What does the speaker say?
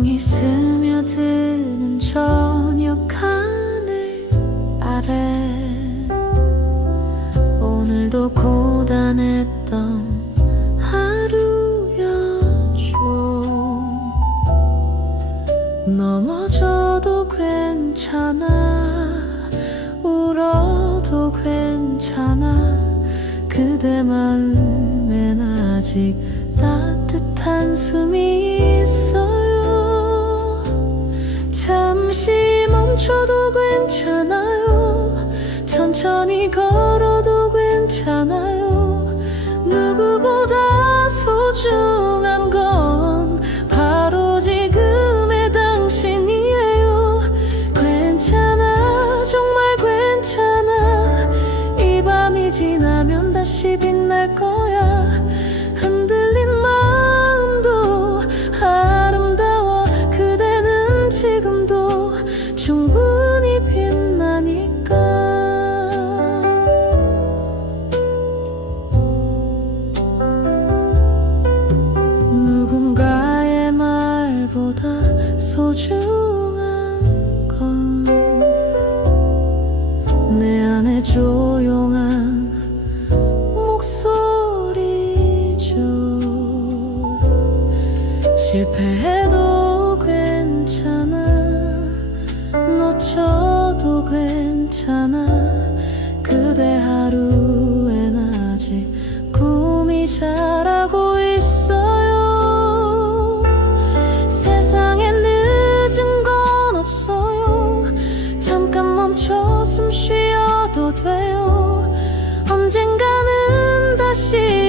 조용히 스며드는 저녁 하늘 아래. 오늘도 고단했던 하루였죠 넘어져도 괜찮아. 울어도 괜찮아. 그대 마음엔 아직 따뜻한 숨이 지나면 다시 빛날 거야. 흔들린 마음도 아름다워. 그대는 지금도 충분히 빛나니까. 누군가의 말보다 소중한 건 내 안에 조용 실패해도 괜찮아. 놓쳐도 괜찮아. 그대 하루엔 아직 꿈이 자라고 있어요. 세상에 늦은 건 없어요. 잠깐 멈춰 숨 쉬어도 돼요. 언젠가는 다시